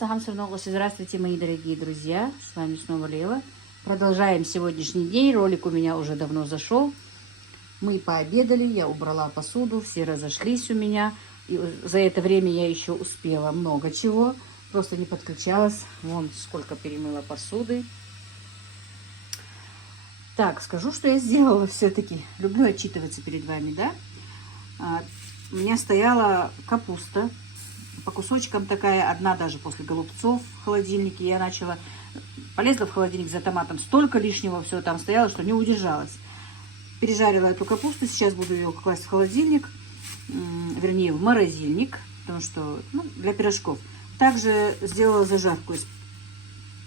Сагам Сырногласи. Здравствуйте, мои дорогие друзья. С вами снова Лейла. Продолжаем сегодняшний день. Ролик у меня уже давно зашел. Мы пообедали, я убрала посуду, все разошлись у меня. И за это время я еще успела много чего. Просто не подключалась. Вон сколько перемыла посуды. Так, скажу, что я сделала все-таки. Люблю отчитываться перед вами, да? У меня стояла капуста. По кусочкам такая, одна даже после голубцов в холодильнике. Я полезла в холодильник за томатом. Столько лишнего всего там стояло, что не удержалась. Пережарила эту капусту. Сейчас буду ее класть в холодильник. Вернее, в морозильник. Потому что, для пирожков. Также сделала зажарку.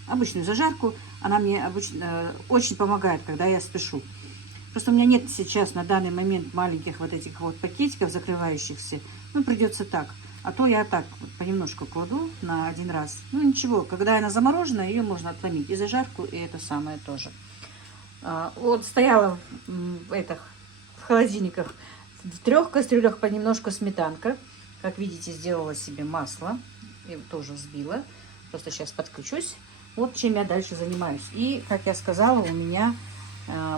Обычную зажарку. Она мне обычно очень помогает, когда я спешу. Просто у меня нет сейчас на данный момент маленьких вот этих вот пакетиков закрывающихся. Придется так. А то я так понемножку кладу на один раз. Ничего, когда она замороженная, ее можно отломить. И зажарку, и это самое тоже. Вот стояла в холодильниках в 3 кастрюлях понемножку сметанка. Как видите, сделала себе масло. И тоже взбила. Просто сейчас подключусь. Вот чем я дальше занимаюсь. И, как я сказала, у меня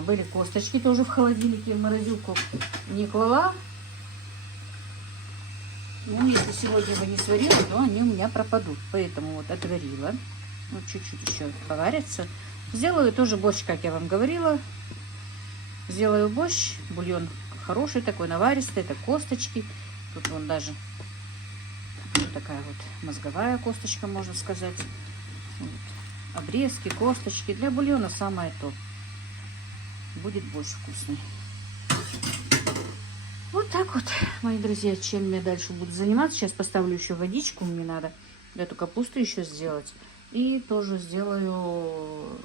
были косточки тоже в холодильнике. В морозилку не клала. Если сегодня бы не сварила, то они у меня пропадут. Поэтому вот отварила. Вот чуть-чуть еще поварятся. Сделаю тоже борщ, как я вам говорила. Сделаю борщ. Бульон хороший такой, наваристый. Это косточки. Тут вон даже вот такая вот мозговая косточка, можно сказать. Вот. Обрезки, косточки. Для бульона самое то. Будет борщ вкусный. Вот так вот, мои друзья, чем я дальше буду заниматься. Сейчас поставлю еще водичку, мне надо эту капусту еще сделать. И тоже сделаю,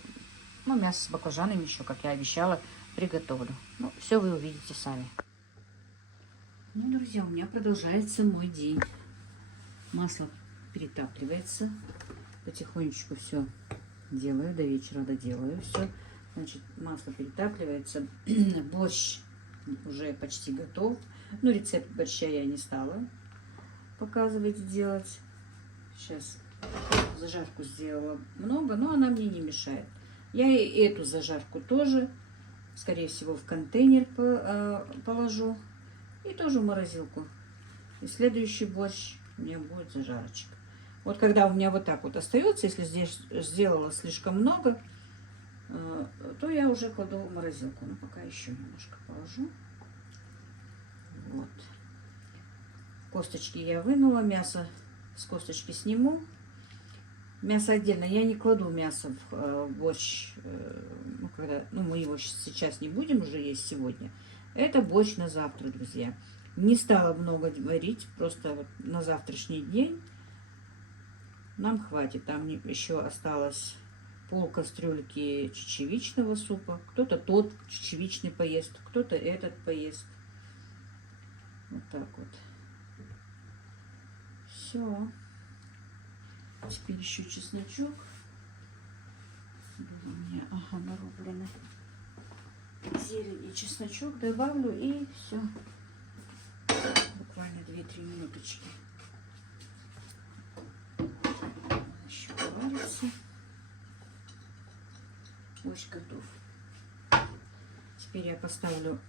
мясо с баклажанами еще, как я обещала, приготовлю. Все вы увидите сами. Друзья, у меня продолжается мой день. Масло перетапливается. Потихонечку все делаю, до вечера доделаю все. Значит, масло перетапливается. Борщ уже почти готов. Рецепт борща я не стала показывать, делать. Сейчас зажарку сделала много, но она мне не мешает. Я и эту зажарку тоже, скорее всего, в контейнер положу. И тоже в морозилку. И следующий борщ у меня будет зажарочка. Вот когда у меня вот так вот остается, если здесь сделала слишком много, то я уже кладу в морозилку. Пока еще немножко положу. Вот. Косточки я вынула, мясо с косточки сниму. Мясо отдельно. Я не кладу мясо в борщ, мы его сейчас не будем уже есть сегодня. Это борщ на завтра, друзья. Не стала много варить, просто вот на завтрашний день нам хватит. Там еще осталось пол-кастрюльки чечевичного супа. Кто-то тот чечевичный поест, кто-то этот поест. Вот так вот. Все. Теперь еще чесночок. У меня, нарубленный. Зелень и чесночок добавлю, и все. Буквально 2-3 минуточки. Еще поварится. Борщ готов. Теперь я поставлю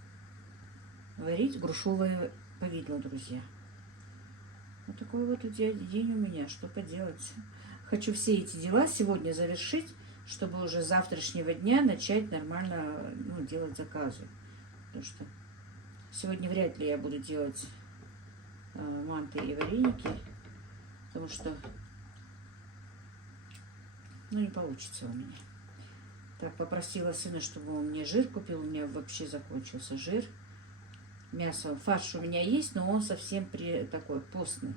варить грушевое повидло, друзья. Вот такой вот день у меня. Что поделать? Хочу все эти дела сегодня завершить, чтобы уже с завтрашнего дня начать нормально делать заказы. Потому что сегодня вряд ли я буду делать манты и вареники. Потому что не получится у меня. Так, попросила сына, чтобы он мне жир купил. У меня вообще закончился жир. Мясо, фарш у меня есть, но он совсем такой постный.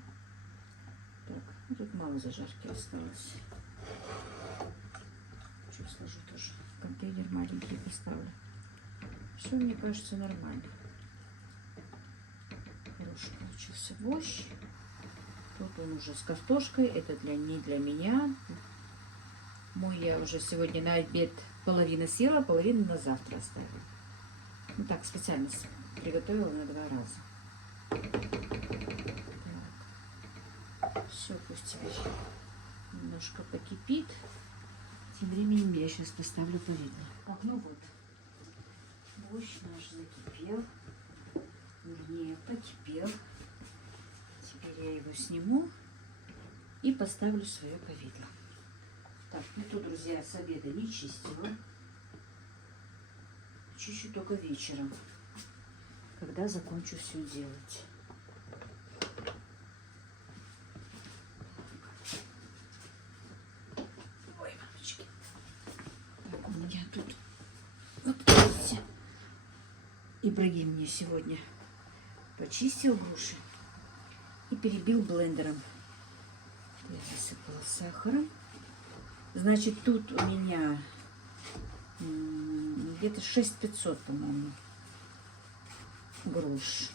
Так, тут мало зажарки осталось. Чуть сложу тоже. Контейнер маленький поставлю. Все, мне кажется, нормально. Хороший получился борщ. Тут он уже с картошкой. Это не для меня. Мой я уже сегодня на обед половину съела, половину на завтра оставила. Так, специально приготовила на 2 раза. Так. Все, пусть теперь Немножко покипит. Тем временем я сейчас поставлю повидло. Так, ну вот. Борщ наш закипел. Вернее, покипел. Теперь я его сниму и поставлю свое повидло. Так, плиту, друзья, с обеда не чистила. Чуть-чуть только вечером, когда закончу все делать. Ой, мамочки. Так, у меня тут, вот видите, Ибрагим мне сегодня почистил груши и перебил блендером. Я засыпала сахаром. Значит, тут у меня где-то 6500, по-моему, груш.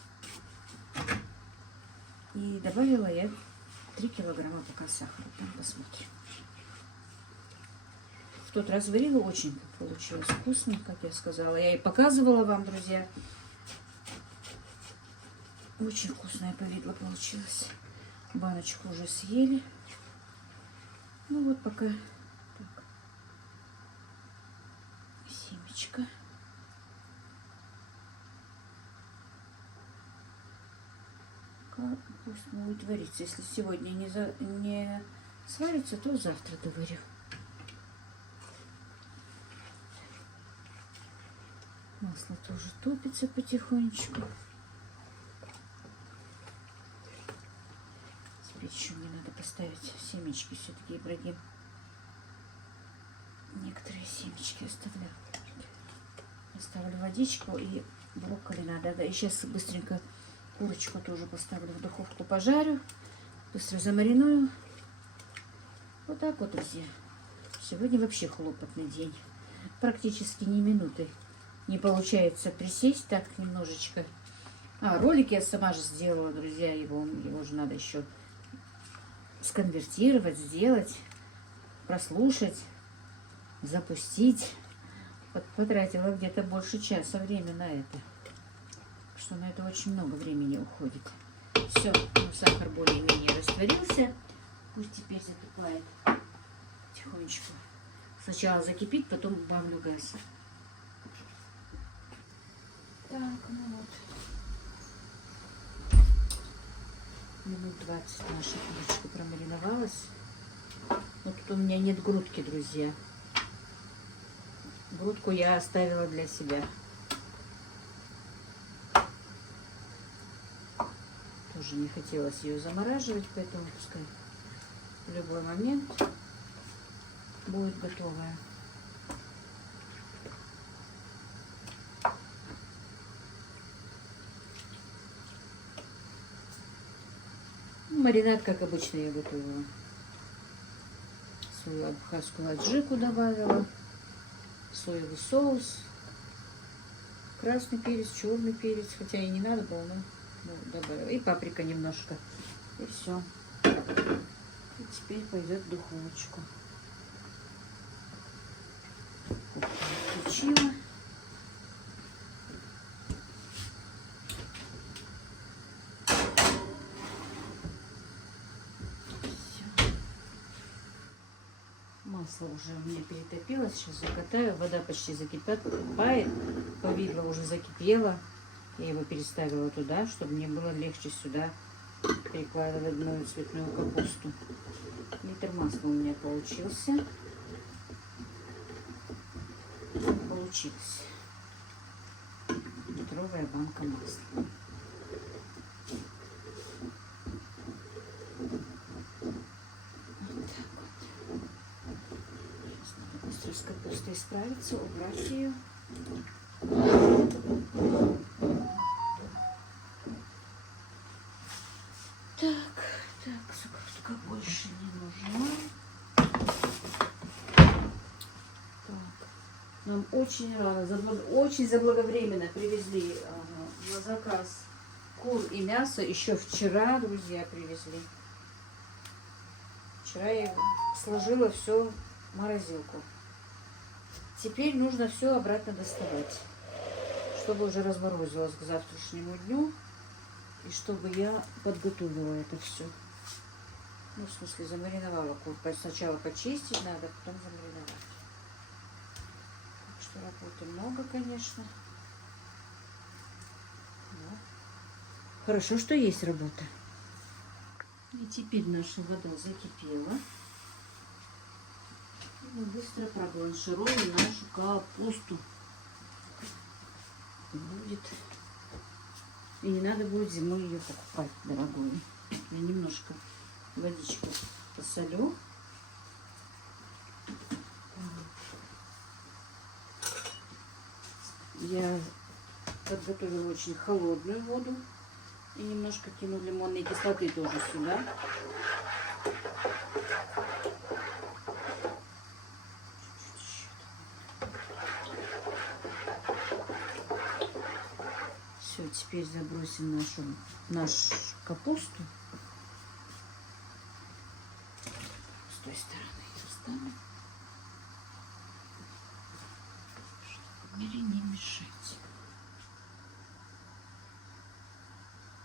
И добавила я 3 килограмма пока сахара. Там посмотрим. В тот раз варила, очень получилось вкусно, как я сказала. Я и показывала вам, друзья. Очень вкусное повидло получилось. Баночку уже съели. Ну вот пока так. Семечко. Пусть будет вариться. Если сегодня не сварится, то завтра доварю. Масло тоже топится потихонечку. Теперь еще мне надо поставить семечки. Все-таки Ибрагим некоторые семечки оставляю. Оставлю водичку и брокколи надо. Да, и сейчас быстренько курочку тоже поставлю в духовку, пожарю. Быстро замариную. Вот так вот, друзья. Сегодня вообще хлопотный день. Практически ни минуты не получается присесть так немножечко. Ролик я сама же сделала, друзья. Его же надо еще сконвертировать, сделать, прослушать, запустить. Потратила где-то больше часа времени на это. Что на это очень много времени уходит. Все, ну, сахар более-менее растворился. Пусть теперь закипает потихонечку. Сначала закипит, потом убавлю газ. Так, ну вот. Минут 20 наша курочка промариновалась. Вот тут у меня нет грудки, друзья. Грудку я оставила для себя. Тоже не хотелось ее замораживать, поэтому пускай в любой момент будет готовая. Маринад, как обычно, я готовила. Свою абхазскую аджику добавила, соевый соус, красный перец, черный перец, хотя и не надо было, но добавила. И паприка немножко. И все. И теперь пойдет в духовочку. Включила. Масло уже у меня перетопилось. Сейчас закатаю. Вода почти закипает. Повидло уже закипело. Я его переставила туда, чтобы мне было легче сюда перекладывать одну цветную капусту. Литр масла у меня получился. Получилось. Литровая банка масла. С капустой справиться, убрать ее. Так, закрутка больше не нужна. Так, нам очень рано, очень заблаговременно привезли на заказ кур и мясо. Еще вчера, друзья, привезли. Вчера я сложила все в морозилку. Теперь нужно все обратно доставать, чтобы уже разморозилось к завтрашнему дню, и чтобы я подготовила это все. Ну, в смысле, замариновала курку. Сначала почистить надо, потом замариновать. Так что работы много, конечно. Но хорошо, что есть работа. И теперь наша вода закипела. И мы быстро пробланшируем нашу капусту. Будет. И не надо будет зимой ее покупать, дорогую. Я немножко водичку посолю. Я подготовила очень холодную воду. И немножко кину лимонной кислоты тоже сюда. Все, теперь забросим нашу капусту. С той стороны достану, чтобы Мире не мешать.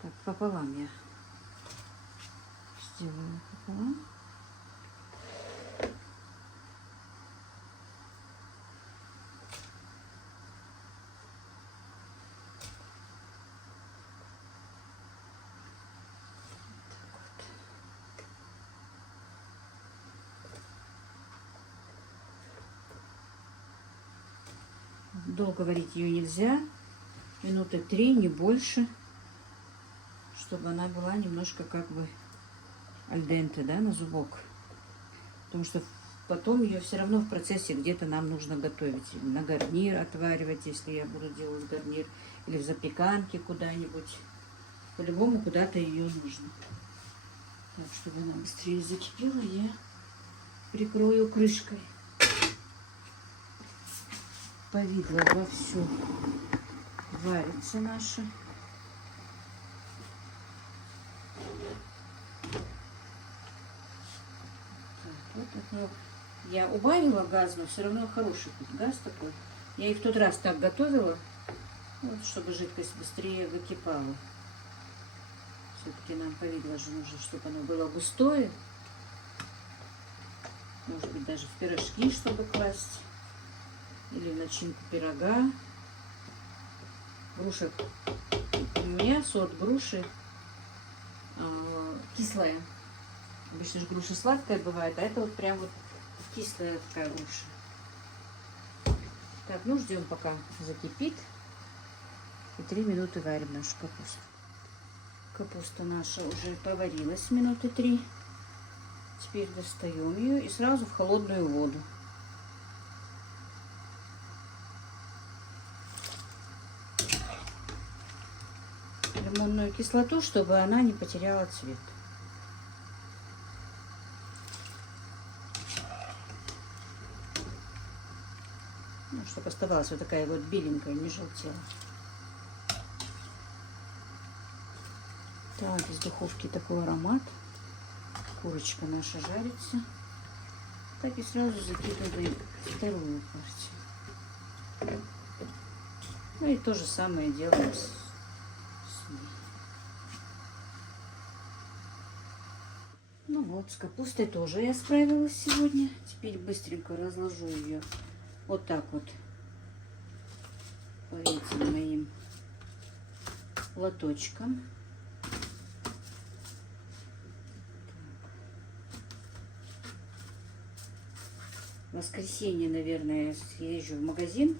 Так, пополам я сделаю пополам. Долго варить ее нельзя, минуты 3, не больше, чтобы она была немножко как бы аль денте, да, на зубок. Потому что потом ее все равно в процессе где-то нам нужно готовить. На гарнир отваривать, если я буду делать гарнир, или в запеканке куда-нибудь. По-любому куда-то ее нужно. Так, чтобы она быстрее закипела, я прикрою крышкой. Повидло вовсю варится наша. Вот это. Я убавила газ, но все равно хороший газ такой. Я и в тот раз так готовила, вот, чтобы жидкость быстрее выкипала. Все-таки нам повидло же нужно, чтобы оно было густое. Может быть, даже в пирожки, чтобы класть. Или в начинку пирога. Груша. У меня сорт груши кислая. Обычно же груша сладкая бывает, а это вот прям вот кислая такая груша. Так, ну ждем, пока закипит. И 3 минуты варим нашу капусту. Капуста наша уже поварилась минуты 3. Теперь достаем ее и сразу в холодную воду. Лимонную кислоту, чтобы она не потеряла цвет. Ну, чтобы оставалась вот такая вот беленькая, не желтела. Так, из духовки такой аромат. Курочка наша жарится. Так и сразу закидываем вторую партию. Ну и то же самое делаем с ней. Ну вот, с капустой тоже я справилась сегодня. Теперь быстренько разложу ее вот так вот по этим моим лоточкам. В воскресенье, наверное, я съезжу в магазин.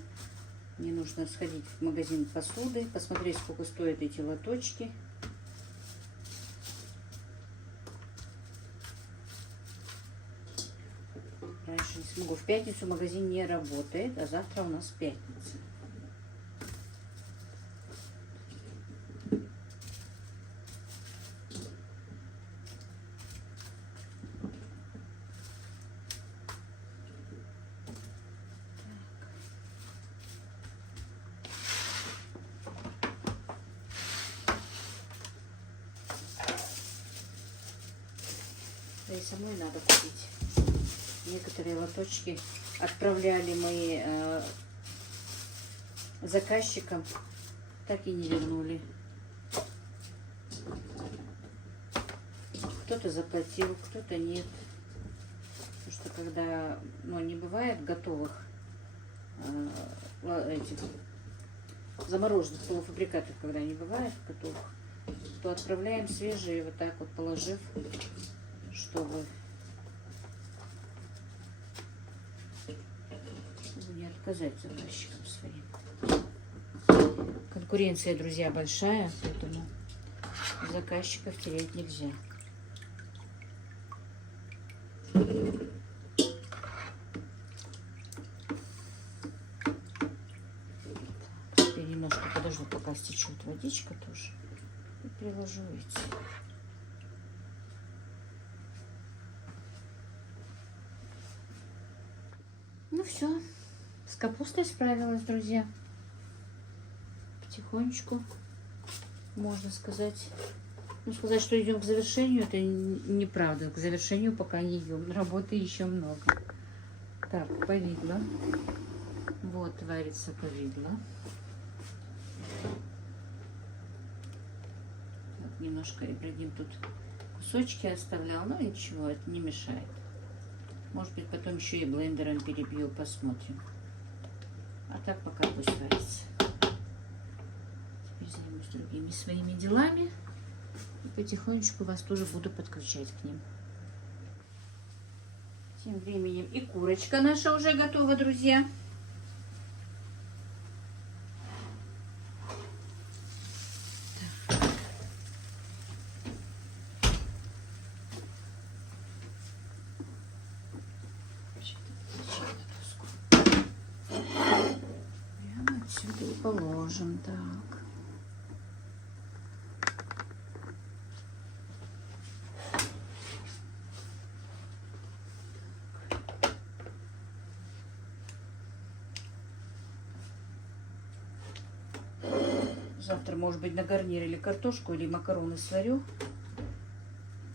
Мне нужно сходить в магазин посуды, посмотреть, сколько стоят эти лоточки. Раньше не смогу. В пятницу магазин не работает, а завтра у нас пятница. Да и самой надо купить. Некоторые лоточки отправляли мои заказчикам, так и не вернули. кто-то заплатил, кто-то нет. Потому что когда, ну, не бывает готовых этих замороженных полуфабрикатов, когда не бывает готовых, то отправляем свежие, вот так вот положив, чтобы не отказать заказчикам своим. Конкуренция, друзья, большая, поэтому заказчиков терять нельзя. Теперь немножко подожду, пока стечет водичка тоже. И приложу эти. Ну все, с капустой справилась, друзья. Потихонечку, можно сказать. Ну, сказать, что идем к завершению, это неправда. К завершению пока не идем. Работы еще много. Так, повидло. Вот, варится повидло. Вот, немножко Ибрагим тут кусочки оставлял, но ничего, это не мешает. Может быть, потом еще и блендером перебью, посмотрим. А так пока пусть варится. Теперь займусь другими своими делами. И потихонечку вас тоже буду подключать к ним. Тем временем и курочка наша уже готова, друзья. Прямо отсюда и положим, так. Завтра, может быть, на гарнир или картошку, или макароны сварю.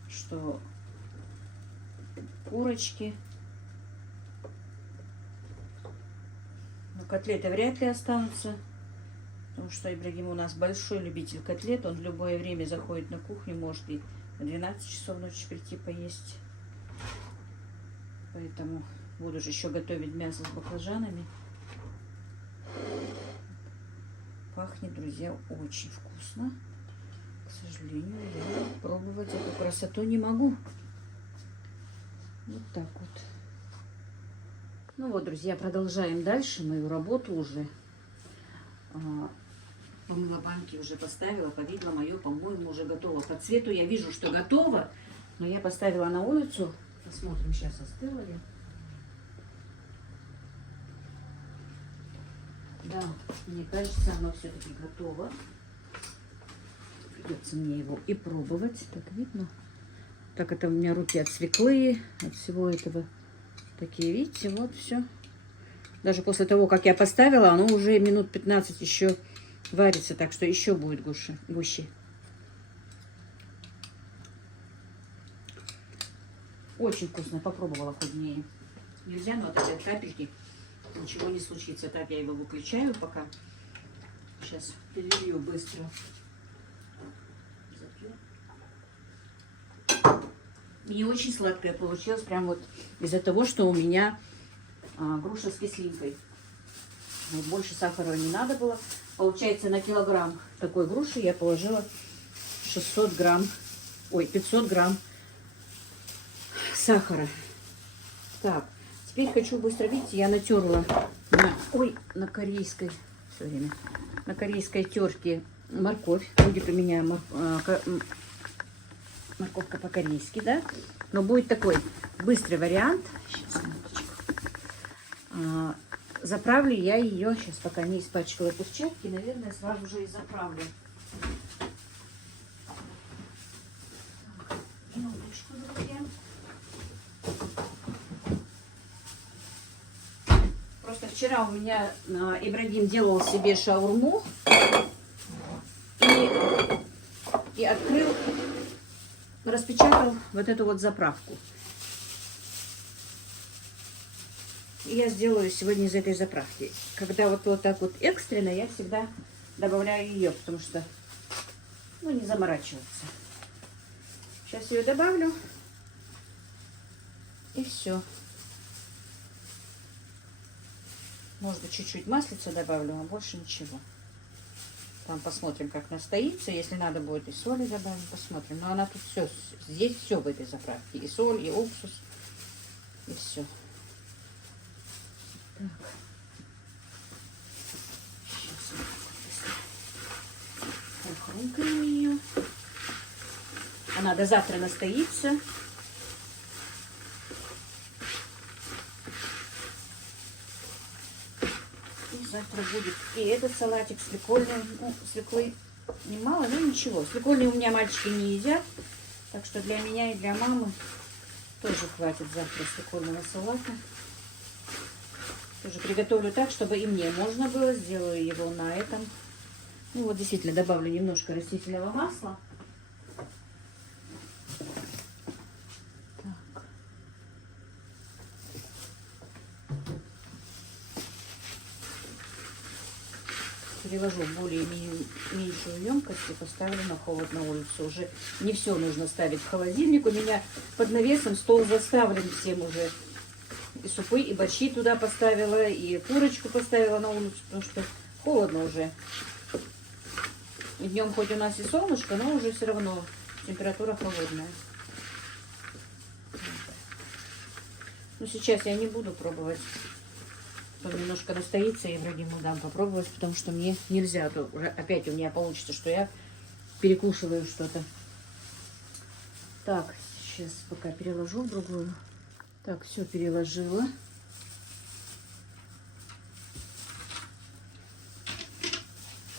Что курочки. Но котлеты вряд ли останутся. Потому что Ибрагим у нас большой любитель котлет. Он в любое время заходит на кухню. Может и в 12 часов ночи прийти поесть. Поэтому буду же еще готовить мясо с баклажанами. Пахнет, друзья, очень вкусно. К сожалению, я пробовать эту красоту не могу. Вот так вот. Ну вот, друзья, продолжаем дальше мою работу уже. Помыла банки, уже поставила. Повидло мое, по-моему, уже готово. По цвету я вижу, что готово. Но я поставила на улицу. Посмотрим, сейчас остыло ли. Да, мне кажется, оно все-таки готово. Придется мне его и пробовать. Так видно. Так, это у меня руки от свеклы, от всего этого. Такие, видите, вот все. Даже после того, как я поставила, оно уже минут 15 еще варится. Так что еще будет гуще. Очень вкусно. Попробовала вкуснее. Нельзя, но от этой капельки ничего не случится. Так, я его выключаю пока. Сейчас перелью быстро. Не очень сладкое получилось, прям вот из-за того, что у меня груша с кислинкой. Вот больше сахара не надо было. Получается, на килограмм такой груши я положила 600 грамм, ой, 500 грамм сахара. Так. Теперь хочу быстро, видите, я натерла на корейской, все время, на корейской терке морковь. Будет у меня морковка по-корейски, да? Но будет такой быстрый вариант. Сейчас, заправлю я ее, сейчас пока не испачкала перчатки, наверное, сразу же и заправлю. Минуточку, друзья. Вчера у меня Ибрагим делал себе шаурму и открыл, распечатал вот эту вот заправку. И я сделаю сегодня из этой заправки. Когда вот так вот экстренно, я всегда добавляю ее, потому что, ну, не заморачиваться. Сейчас ее добавлю. И все. Может быть, чуть-чуть маслица добавлю, а больше ничего. Там посмотрим, как настоится. Если надо будет, и соли добавим, посмотрим. Но она тут все, здесь все в этой заправке. И соль, и уксус, и все. Так. Сейчас прохрумкаем ее. Она до завтра настоится. Завтра будет и этот салатик свекольный. Ну, свеклы немало, но ничего. Свекольный у меня мальчики не едят. Так что для меня и для мамы тоже хватит завтра свекольного салата. Тоже приготовлю так, чтобы и мне можно было. Сделаю его на этом. Ну вот действительно добавлю немножко растительного масла. Переложу в более меньшую емкость и поставлю на холод на улицу. Уже не все нужно ставить в холодильник. У меня под навесом стол заставлен всем уже. И супы, и борщи туда поставила, и курочку поставила на улицу, потому что холодно уже. И днем хоть у нас и солнышко, но уже все равно температура холодная. Ну, сейчас я не буду пробовать. Потом немножко настоится, и Ибрагиму дам попробовать, потому что мне нельзя. То опять у меня получится, что я перекушиваю что-то. Так, сейчас пока переложу в другую. Так, все переложила.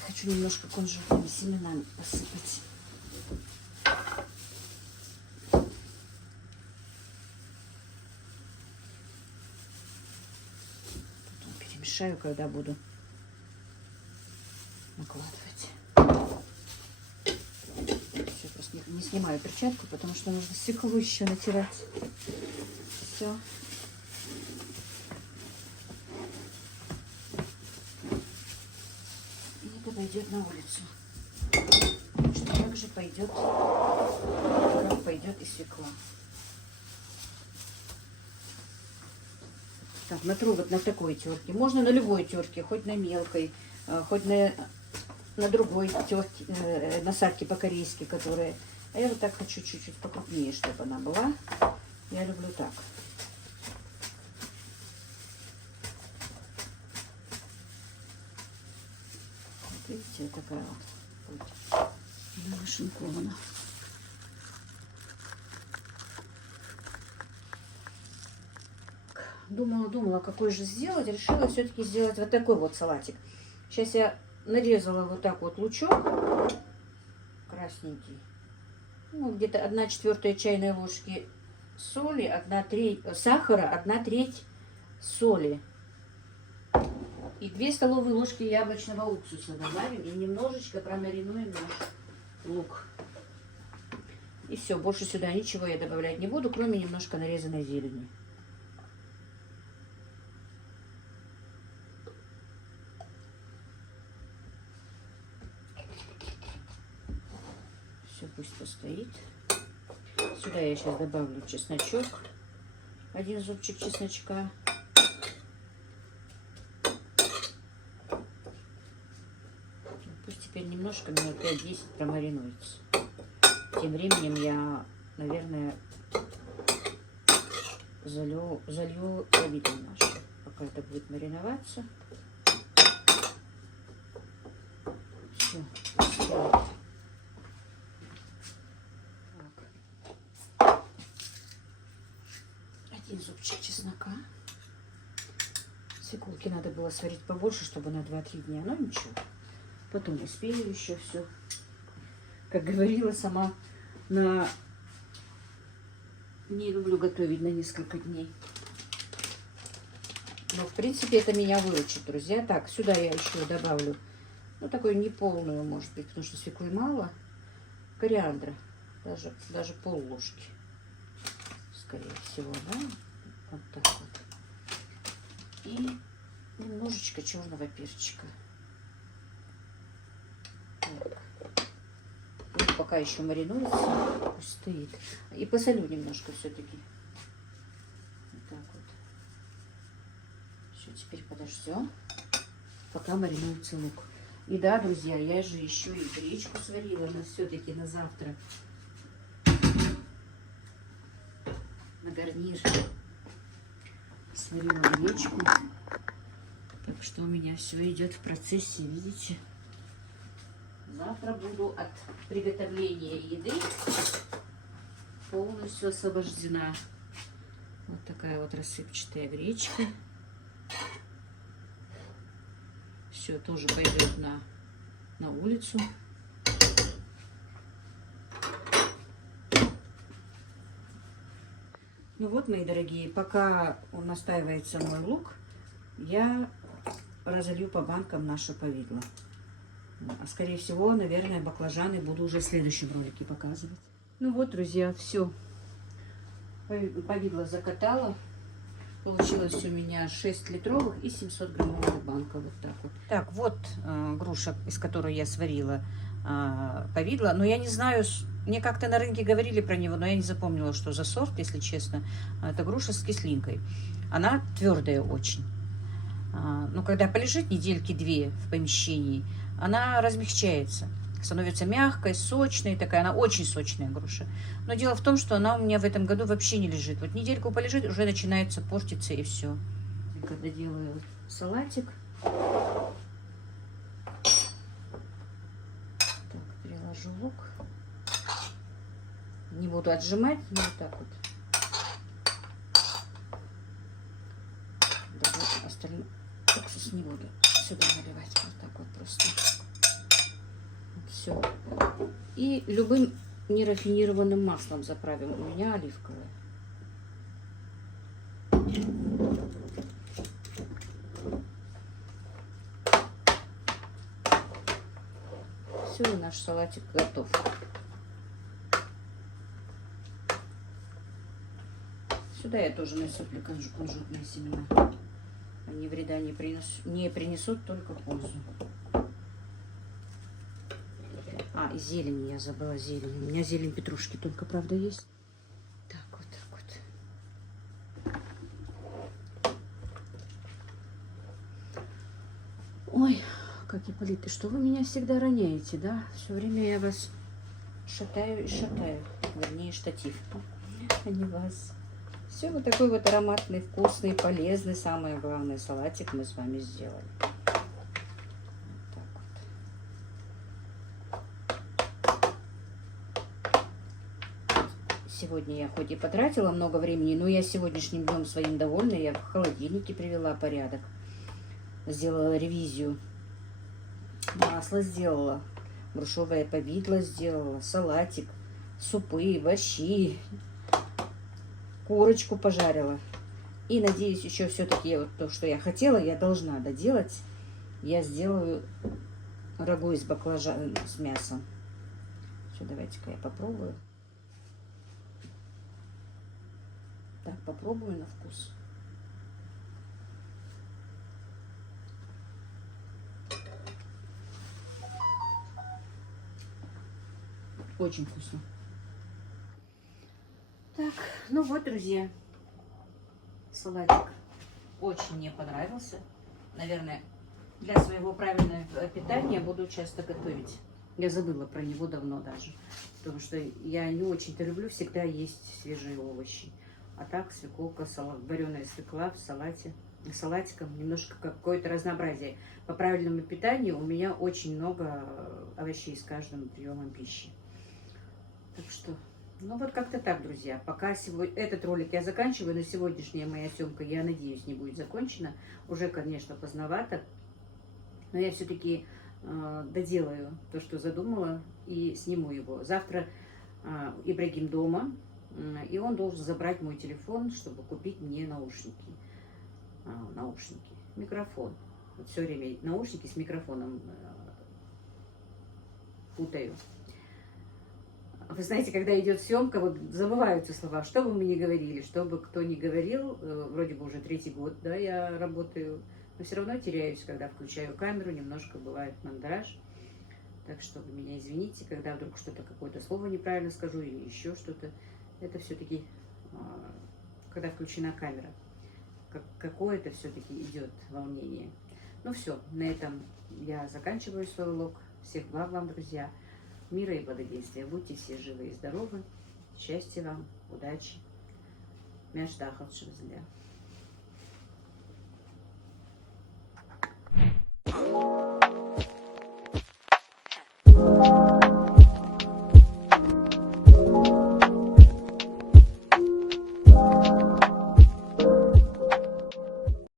Хочу немножко кунжутными семенами посыпать. Мешаю, когда буду накладывать. Все, просто не снимаю перчатку, потому что нужно свеклу еще натирать. Все. И это пойдет на улицу. Точно так же пойдет, как пойдет и свекла. Так, натру вот на такой терке. Можно на любой терке, хоть на мелкой, хоть на другой терке, насадке по-корейски, которые... А я вот так хочу чуть-чуть покрупнее, чтобы она была. Я люблю так. Вот видите, вот такая вот. Нашинкована. Думала, какой же сделать. Решила все-таки сделать вот такой вот салатик. Сейчас я нарезала вот так вот лучок красненький. Ну, где-то 1/4 чайной ложки соли, 1/3 сахара, 1/3 соли. И 2 столовые ложки яблочного уксуса добавим. И немножечко промаринуем наш лук. И все, больше сюда ничего я добавлять не буду, кроме немножко нарезанной зелени. Пусть постоит. Сюда я сейчас добавлю чесночок. 1 зубчик чесночка. Пусть теперь немножко, минут 5-10 промаринуется. Тем временем я, наверное, залью повидло наше. Пока это будет мариноваться. Все. 1 зубчик чеснока. Свеколки надо было сварить побольше, чтобы на 2-3 дня. Но ничего. Потом успею еще все. Как говорила сама, не люблю готовить на несколько дней. Но в принципе это меня выручит, друзья. Так, сюда я еще добавлю, ну, такую неполную, может быть, потому что свеклы мало. Кориандра. Даже пол-ложки. Скорее всего, да? Вот так вот. И немножечко черного перчика. Так. пока еще маринуется, пусть стоит. И посолю немножко все-таки. Вот так вот. Все, теперь подождем, пока маринуется лук. И да, друзья, я же еще и гречку сварила все-таки на завтрак. На гарнир сварила гречку. Так что у меня все идет в процессе, видите? Завтра буду от приготовления еды полностью освобождена. Вот такая вот рассыпчатая гречка. Все тоже пойдет на улицу. Ну вот, мои дорогие, пока он настаивается мой лук, я разолью по банкам наше повидло. А скорее всего, наверное, баклажаны буду уже в следующем ролике показывать. Ну вот, друзья, все. Повидло закатала. Получилось у меня 6 литровых и 700 граммовых банка. Вот так вот. Так, вот груша, из которой я сварила повидло. Но я не знаю, мне как-то на рынке говорили про него, но я не запомнила, что за сорт, если честно. Это груша с кислинкой. Она твердая очень. Но когда полежит недельки-две в помещении, она размягчается, становится мягкой, сочной такая, она очень сочная груша. Но дело в том, что она у меня в этом году вообще не лежит. Вот недельку полежит, уже начинается портиться и все. Когда делаю салатик, так, переложу лук. Не буду отжимать, но вот так вот. Даже остальное уксус не буду сюда наливать, вот так вот просто. Все. И любым нерафинированным маслом заправим. У меня оливковое. Все, и наш салатик готов. Сюда я тоже насыплю кунжутные семена. Они вреда не принесут, только пользу. И зелень, я забыла зелень. У меня зелень петрушки только, правда, есть. Так, вот так вот. Ой, как Ипполит, что вы меня всегда роняете, да? Все время я вас шатаю и шатаю. Вернее, штатив, а не вас. Все, вот такой вот ароматный, вкусный, полезный, самое главное, салатик мы с вами сделали. Сегодня я хоть и потратила много времени, но я сегодняшним днем своим довольна. Я в холодильнике привела порядок. Сделала ревизию. Масло сделала. Грушевое повидло сделала. Салатик. Супы, борщи. Курочку пожарила. И надеюсь, еще все-таки вот то, что я хотела, я должна доделать. Я сделаю рагу из баклажан с мясом. Все, давайте-ка я попробую. Так, попробую на вкус. Очень вкусно. Так, ну вот, друзья, салатик очень мне понравился. Наверное, для своего правильного питания буду часто готовить. Я забыла про него давно даже, потому что я не очень-то люблю всегда есть свежие овощи. А так свеколка, вареная свекла в салате, салатиком, немножко какое-то разнообразие. По правильному питанию у меня очень много овощей с каждым приемом пищи. Так что, ну вот как-то так, друзья. Пока сегодня этот ролик я заканчиваю, на сегодняшняя моя съемка, я надеюсь, не будет закончена. Уже, конечно, поздновато, но я все-таки доделаю то, что задумала, и сниму его. Завтра Ибрагим дома. И он должен забрать мой телефон, чтобы купить мне наушники. Микрофон. Вот все время наушники с микрофоном путаю. Вы знаете, когда идет съемка, вот забываются слова. Что бы мы ни говорили, что бы кто ни говорил, вроде бы уже 3-й год, да, я работаю, но все равно теряюсь, когда включаю камеру, немножко бывает мандраж. Так что вы меня извините, когда вдруг что-то, какое-то слово неправильно скажу или еще что-то. Это все-таки, когда включена камера, какое-то все-таки идет волнение. Ну все, на этом я заканчиваю свой влог. Всех благ вам, друзья. Мира и благоденствия. Будьте все живы и здоровы. Счастья вам, удачи. Мяш дахал шевзля.